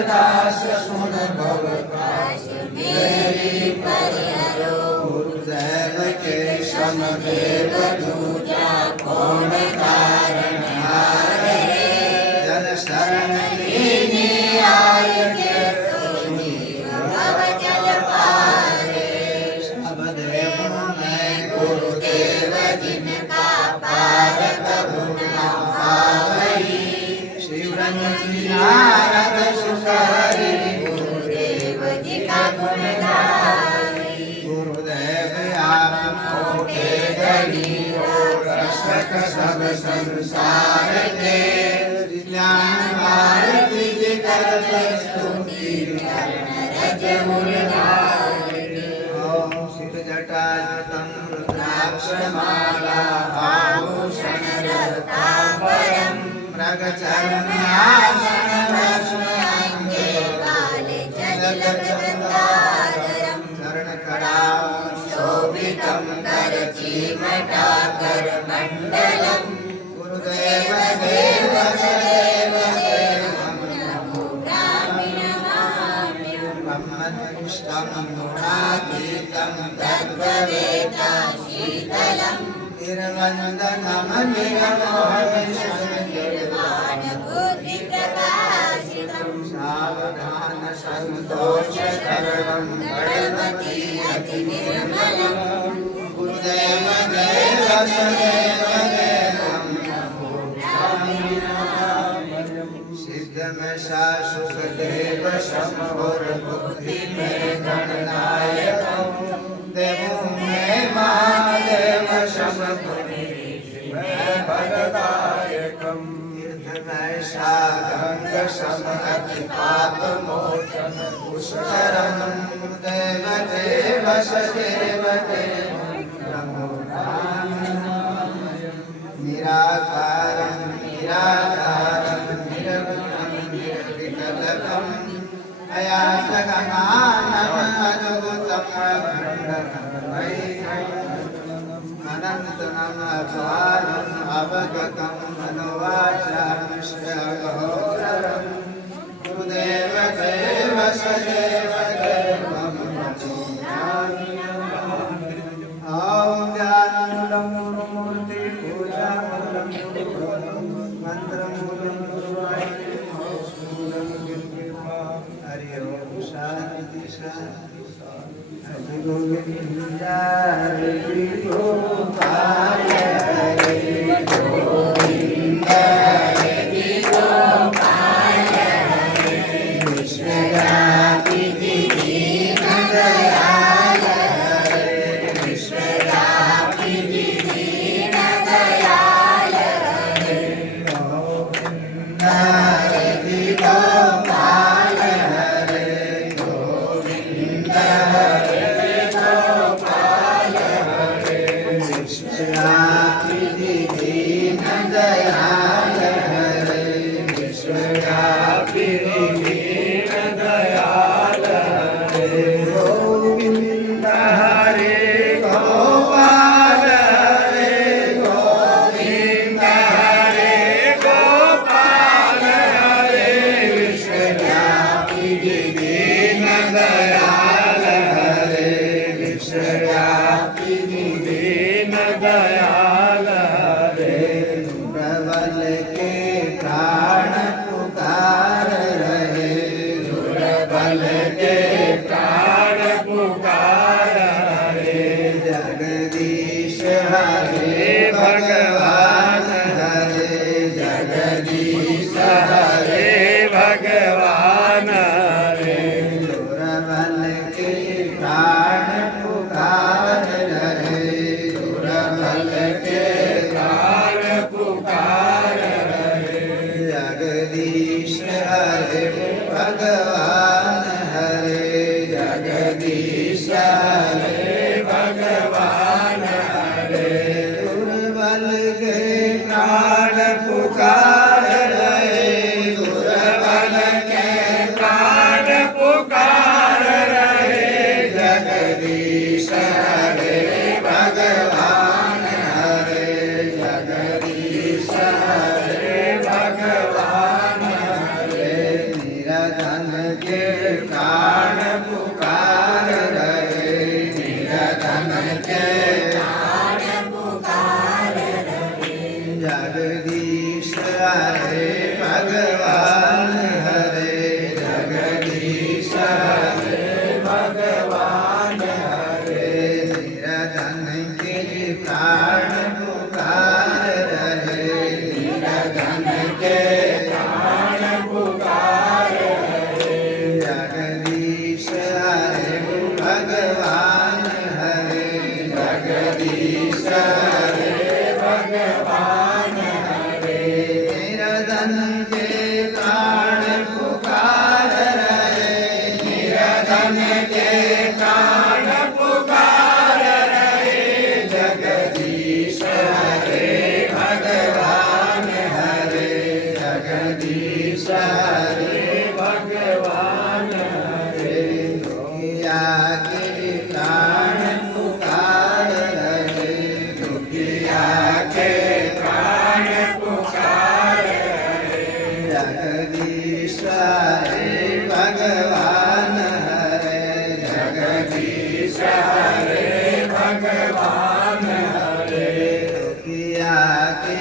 दास सुन भव काश मेरी परिहरो। गुरुदेव के समदेव दूजा कौन कारण हारे। जन शरण लीनी आय के सुनी भव जल पारे। सब देव में गुरुदेव जिनका पार कबू न पावई। नारद सुखहरि गुरुदेव जी का गुण गाई। गुरुदेव आप के धनी और रक्षक सब संसार के। ज्ञान भारती जी करते स्तुति रज मुर गाई। ओम शिव जटा जटम रुद्राक्ष माला आभूषण रत्नांबरम। मृग चरणासन वस्त्रांगे काले चंद्रचंद्राधरम। चरणकड़ां शोभितं करचीमटाकर मण्डलम्। गुरुदेव देव सदेव देवं नमो ब्राह्मणमाम्यं। ब्रह्मनिष्ठं गुणातीतं तद्वेदा शीतलम्। निर्वन्दनं निरमोहनिशं निर्वाण बुद्धि प्रकाशितं। सावधान संतोष सर्वं गणपति अति निर्मलं। गुरुदेव देव सदेव देवं नमो ब्राह्मणमाम्यं। सिद्ध में शासुक देव सम और बुद्धि में गणनायकं। देवों में महादेव सब गुणी में फलदायकं। तीर्थ में सागंग सम अति पाप मोचन पुष्करं। देव देव सदेव देवं नमो ब्राह्मणमाम्यं। निराकारं निराकारं निर्गुणं निर्विकल्पं। अयातगमानं अद्भुतं ब्रह्ममयम्। अनन्तम् अपारम् अवगतं मनोवाचामिष्टगोचरम्। गुरुदेव देव सदेव देवं नमो ब्राह्मणमाम्यम्। ॐ ज्ञानमूलं गुरुमूर्ति पूजामूलं गुरुपदं मन्त्रमूलं गुरुवाक्यमूलं गुरुकृपा। हरि ओम शांति शांति। हरि गोविंद हरि गोपाल हरि गोविंद हरि गोपाल हरि। विश्वव्यापी दीन दयाल हरि। विश्वव्यापी दीन दयाल हरि। गोविंद हरि गोपाल हरि गोविंद हरि गोपाल हरि। विश्वव्यापी दीन दयाल हरि। विश्वव्यापी दीन दयाल हरि। गोविंद हरि गोपाल हरि गोविंद हरि गोपाल हरि। विश्वव्यापी दीन दयाल हरि। विश्वव्यापी दीन दयाल हरि। प्रबल के प्राण पुकार रहे। दुर्बल के प्राण पुकार रहे। जगदीश हरे भगवान हरे। जगदीश हरे भगवान हरे। दुर्बल के प्राण पुकार रहे। दुर्बल के प्राण पुकार रहे। जगदीश हरे भगवान हरे। जगदीश हरे भगवान हरे। दुर्बल के प्राण पुकार रहे। दुर्बल के प्राण पुकार रहे। जगदीश हरे भगवान हरे। जगदीश हरे भगवान हरे। निराधन निरधन के प्राण पुकार रहे, निरधन के प्राण पुकार रहे। जगदीश हरे भगवान हरे, जगदीश हरे भगवान हरे। निरधन के प्राण पुकार रहे, निरधन के प्राण पुकार रहे। जगदीश हरे भगवान हरे, जगदीश हरे भगवान हरे। निरधन के प्राण पुकार रहे, निरधन के प्राण पुकार रहे। जगदीश हरे भगवान हरे, जगदीश हरे भगवान हरे। दुखिया के प्राण पुकार रहे, दुखिया के प्राण पुकार रहे। जगदीश हरे भगवान हरे, जगदीश हरे भगवान हरे। दुखिया के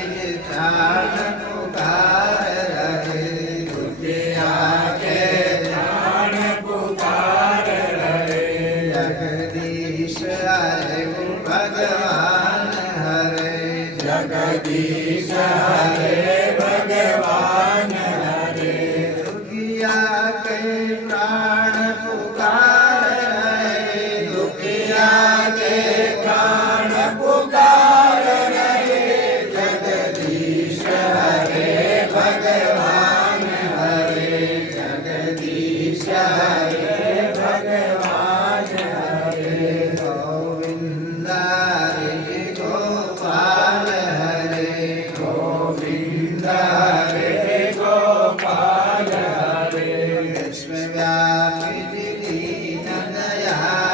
प्राण पुकार रहे, दुखिया के प्राण पुकार रहे। जगदीश हरे भगवान हरे, जगदीश हरे भगवान हरे। दुखिया के प्राण पुकार रहे, दुखिया के प्राण पुकार रहे। जगदीश हरे भगवान हरे, जगदीश हरे भगवान हरे। गोविंद हरे गोपाल हरे, गोविंद हरे गोपाल हरे। विश्वव्यापी दीन दयाल